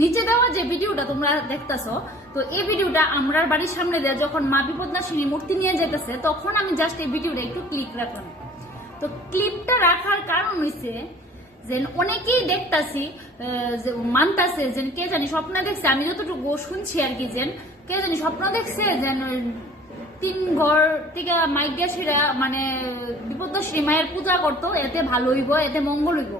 নিচে দেওয়া যে ভিডিওটা তোমরা দেখতেছো, তো এই ভিডিওটা আমরার বাড়ির সামনে দিয়ে যখন মা বিপদনাশিনী মূর্তি নিয়ে যেতেছে তখন আমি জাস্ট এই ভিডিওটা একটু ক্লিক রাখলাম। তো ক্লিপটা রাখার কারণ হইছে যে অনেকেই দেখতাছি মানতাছে যে কে জানি স্বপ্ন দেখছে, আমি যতটুকু শুনছি আর কি, যে কে জানি স্বপ্ন দেখছে যে 3 ঘর থেকে মাইগ্যাসীরা মানে বিপদনাশিনী মায়ের পূজা করতো, এতে ভালো হইব, এতে মঙ্গল হইব।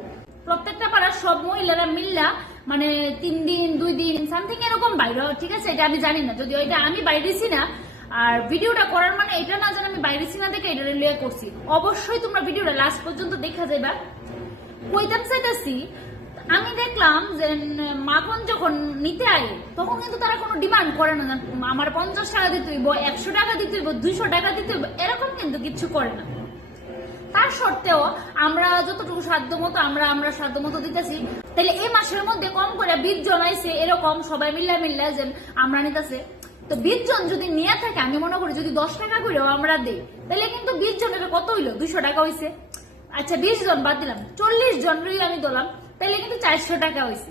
প্রত্যেকটা পাড়ার সব মহিলারা মিল্লা মানে 3 দিন 2 দিন সামথিং এরকম বাইরে, ঠিক আছে, এটা আমি জানি না, যদিও এটা আমি বাইরেছি না। আর ভিডিওটা করার মানে এটা না যেন আমি বাইরেছি না দেখে এটা লিয়ে করছি। অবশ্যই তোমরা ভিডিওটা লাস্ট পর্যন্ত দেখা যাবে। কইতাম চাইতাছি, আমি দেখলাম যে মাখন যখন নিতে আয় তখন কিন্তু তারা কোনো ডিমান্ড করে না, আমার 50 টাকা দিতে হইব, 100 টাকা দিতে হইব, 200 টাকা দিতে হইব, এরকম কিন্তু কিছু করে না। তার সত্ত্বেও আমরা যতটুকু সাধ্য মতো আমরা সাধ্য মতো দিতেছি। তাহলে এই মাসের মধ্যে কম করে 20 জন আইছে, এরকম সবাই মিল্লা যে আমরা নিতেছে। তো 20 জন যদি নিয়ে থাকে, আমি মনে করি যদি 10 টাকা করেও আমরা দিই, তাহলে কিন্তু 20 জনের কত হইলো, 200 টাকা হইছে। আচ্ছা 20 জন বাদ দিলাম, 40 জনেরই আমি দিলাম, তাহলে কিন্তু 400 টাকা হইছে।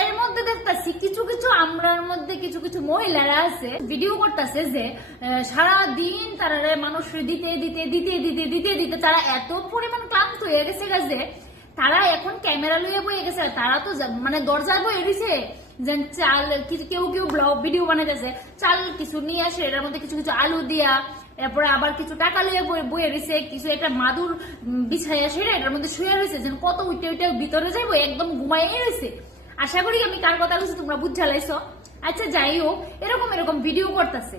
এর মধ্যে দেখতেছি কিছু কিছু আমরার মধ্যে কিছু কিছু মহিলারা আছে ভিডিও করতেছে যে সারা দিন তারা মানুষ দিতে দিতে দিতে দিতে দিতে দিতে তারা এত পরিমাণ ক্লান্ত হয়ে গেছে যে তারা এখন ক্যামেরা লইয়া বয়ে গেছে। তারা তো মানে দরজায় বয়ে দিছে যে চাল, কেউ কেউ ব্লগ ভিডিও বানাইতেছে, চাল কিছু নিয়ে আসে, এটার মধ্যে কিছু কিছু আলু দিয়া, এরপরে আবার কিছু টাকা লইয়া বয়ে রয়েছে, কিছু একটা মাদুর বিছাইয়া সেটা এটার মধ্যে শুয়ে রয়েছে, যেন কত উঠে উঠে ভিতরে যাইবো, একদম ঘুমাইয়ে রয়েছে। আশা করি আমি কার কথা বলছি তোমরা বুঝা লাইছো। আচ্ছা যাই হোক, এরকম এরকম ভিডিও করতেছে।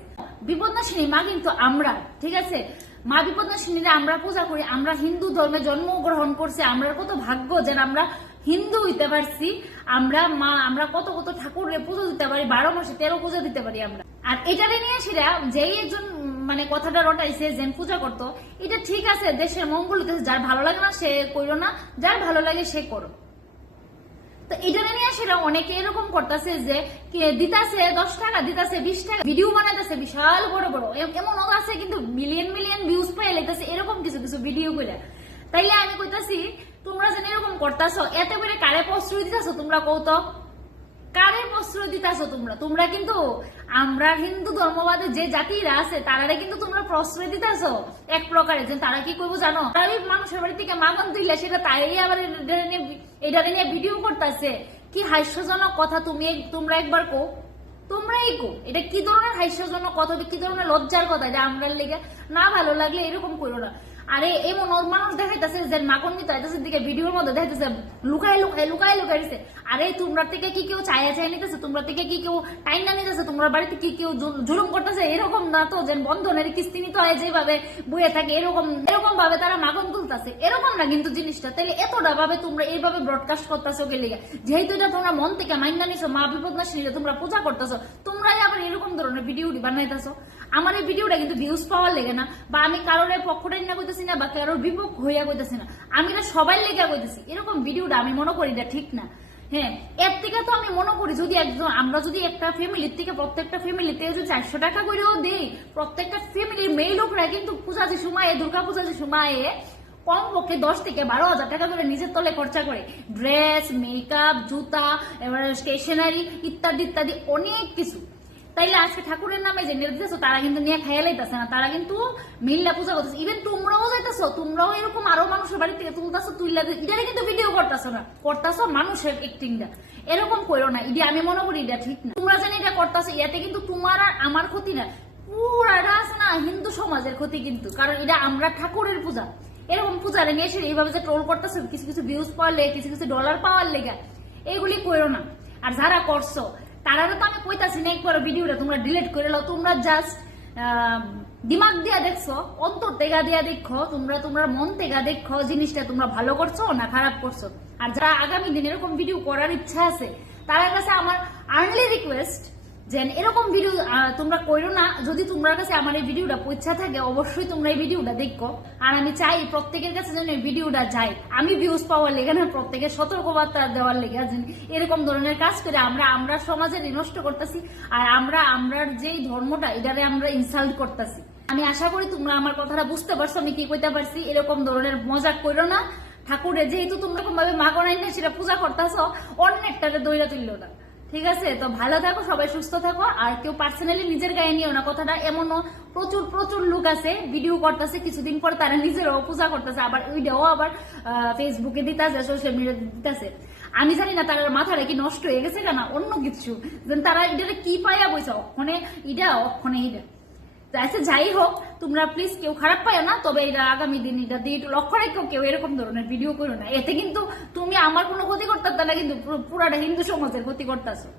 বিপদনাশিনী মা কিন্তু আমরা, ঠিক আছে, মা বিপদনাশিনীরা আমরা পূজা করি, আমরা হিন্দু ধর্মে জন্মগ্রহণ করছি, আমরা কত ভাগ্য যে আমরা হিন্দু হইতে পারছি। আমরা কত কত ঠাকুরের পুজো দিতে পারি, 12 মাসে 13 পূজা দিতে পারি আমরা। আর এটারে নিয়ে সেটা যেই একজন মানে কথাটা রটাইছে যে পূজা করতো, এটা ঠিক আছে, দেশের মঙ্গল হইতেছে, যার ভালো লাগে না সে কইরো না, যার ভালো লাগে সে করো। তো এটা নিয়ে সেটা অনেকে এরকম করতেছে যে দিতাছে 10 টাকা, দিতাছে 20 টাকা, ভিডিও বানাইতেছে বিশাল বড় বড়, এমন আছে কিন্তু মিলিয়ন মিলিয়ন ভিউজ পাই লাইতেছে এরকম কিছু কিছু ভিডিও করে। তাইলে আমি কইতাছি তোমরা যেন এরকম করতেছো, এতে করে কারে প্রশ্রয় দিতেছো তোমরা কৌতো, কারে প্রশ্রয় দিতেছো তোমরা কিন্তু আমরা হিন্দু ধর্মবাদে যে জাতিরা আছে তারারে কিন্তু তোমরা প্রশ্রয় দিতেছো এক প্রকারে। যে তারা কি করবো জানো, তারা মানুষের বাড়ি থেকে মাগন দিলে সেটা তাই আবার এটা নিয়ে ভিডিও করতেছে। কি হাস্যজনক কথা, তোমরা একবার কো, তোমরাই কো, এটা কি ধরনের হাস্যজনক কথা, কি ধরনের লজ্জার কথা, এটা আমরার লেগে না ভালো লাগলে এরকম করো না। আরে এমন মানুষ দেখাইতেছে যে মাকন্নিত আইতেছে দিকে ভিডিওর মধ্যে দেখাইতেছে লুকায় লুকায় লুকায় লুকাই দিছে। আরে তোমরা থেকে কি কেউ চাইয়া চাই নিতেছে, তোমরা থেকে কি কেউ টাইম না নিতেছে, তোমরা বাড়িতে কি কেউ জুলুম করতেছে, এরকম না তো যে বন্ধনের কিস্তি নিতে হয় যেভাবে বইয়ে থাকে এরকম ভাবে তারা মাখন তুলতেছে, এরকম না কিন্তু জিনিসটা। তাহলে এতটা ভাবে তোমরা এইভাবে ব্রডকাস্ট করতেছো কে লিগে, যেহেতু এটা তোমরা মন থেকে মাইন্ডা নিছো, মা বিপদনাশিনীরে তোমরা পূজা করতেছো, তোমরাই আবার এরকম ধরনের ভিডিও বানাইতেছো। আমার এই ভিডিওটা কিন্তু ভিউজ পাওয়ার লেগে না, বা আমি কারোর পক্ষটাই না কইতেছি না, বা কারোর বিপক্ষ হইয়া কইতেছি না, আমি এটা সবাই লেগে কইতেছি। এরকম ভিডিওটা আমি মনে করি এটা ঠিক না। হ্যাঁ, এর থেকে তো আমি মনে করি যদি আমরা যদি একটা ফ্যামিলির থেকে প্রত্যেকটা ফ্যামিলিতে যদি 400 টাকা করেও দেই, প্রত্যেকটা ফ্যামিলির মেয়ে লোকরা কিন্তু পূজা যে সময়ে, দুর্গা পূজা যে সময়ে কম পক্ষে 10 থেকে 12,000 টাকা করে নিজের তলে খরচা করে, ড্রেস, মেকআপ, জুতা, এবার স্টেশনারি ইত্যাদি ইত্যাদি অনেক কিছু। তাইলে আজকে ঠাকুরের নামে যে নির্দেশ তারা কিন্তু নিয়ে খাইয়া লাইতেছে না, তারা কিন্তু মিল্লা পূজা করতেছে। ইভেন তোমরাও যাইতেছো, তোমরাও এরকম আরো মানুষের বাড়ি থেকে তুলতেছো, তুইলা এটা কিন্তু ভিডিও করতেছো না, করতেছো মানুষের অ্যাক্টিংটা। এরকম করো না, এটা আমি মনে করি এটা ঠিক না। তোমরা জানি এটা করতেছো, এতে কিন্তু তোমার আর আমার ক্ষতি না, পুরাটা আছে না হিন্দু সমাজের ক্ষতি কিন্তু। কারণ এটা আমরা ঠাকুরের পূজা, এরকম পূজারে নিয়ে এসে এইভাবে যে ট্রোল করতেছো, কিছু কিছু ভিউজ পাওয়ার লেগে, কিছু কিছু ডলার পাওয়ার লেগে, এইগুলি করো না। আর যারা করছো তারা তো আমি কইতাছি না একবার ভিডিওটা তোমরা ডিলিট করে নাও, তোমরা জাস্ট দিমাগ দিয়া দেখছো, অন্তর তেগা দিয়া দেখো, তোমরা মন তেগা দেখো জিনিসটা তোমরা ভালো করছো না খারাপ করছো। আর যারা আগামী দিন এরকম ভিডিও করার ইচ্ছা আছে তার কাছে আমার আর্লি রিকোয়েস্ট যে এরকম ভিডিও তোমরা করো না। যদি তোমার কাছে আমার এই ভিডিওটা ইচ্ছা থাকে অবশ্যই তোমরা এই ভিডিওটা দেখো। আর আমি চাই প্রত্যেকের কাছে যেন এই ভিডিওটা যায়, আমি ভিউজ পাওয়ার লেগে না, প্রত্যেকের সতর্কবার্তা দেওয়ার লেগে। এরকম ধরনের কাজ করে আমরা সমাজে নষ্ট করতেছি, আর আমরা যেই ধর্মটা এটারে আমরা ইনসাল্ট করতেছি। আমি আশা করি তোমরা আমার কথাটা বুঝতে পারছো আমি কি কইতে পারছি। এরকম ধরনের মজাক করো না। ঠাকুরের যেহেতু তোমরা এরকম ভাবে মা গণাই না সেটা পূজা করতেছো, অন্যেরটারে দইরা তুললো না। ঠিক আছে? তো ভালো থাকো, সবাই সুস্থ থাকো, আর কেউ পার্সোনালি নিজের গায়ে নিও না কথাটা। এমনও প্রচুর প্রচুর লোক আছে ভিডিও করতেছে, কিছুদিন পর তারা নিজেরাও পূজা করতেছে, আবার ওইটাও আবার ফেসবুকে দিতেছে, সোশ্যাল মিডিয়াতে দিতেছে। আমি জানি না তার মাথাটা কি নষ্ট হয়ে গেছে কেন অন্য কিছু, যেন তারা এটা কি পাইয়া বইছে, অক্ষণে ইটা অক্ষণে ইটা। আচ্ছা যাই হোক, তোমরা প্লিজ কেউ খারাপ পাইও না, তবে এটা আগামী দিন এটা দিয়ে একটু লক্ষ্য রেখেও কেউ এরকম ধরনের ভিডিও করো না। এতে কিন্তু তুমি আমার কোনো ক্ষতি করতে না, কিন্তু পুরাটা হিন্দু সমাজের ক্ষতি করতেছো।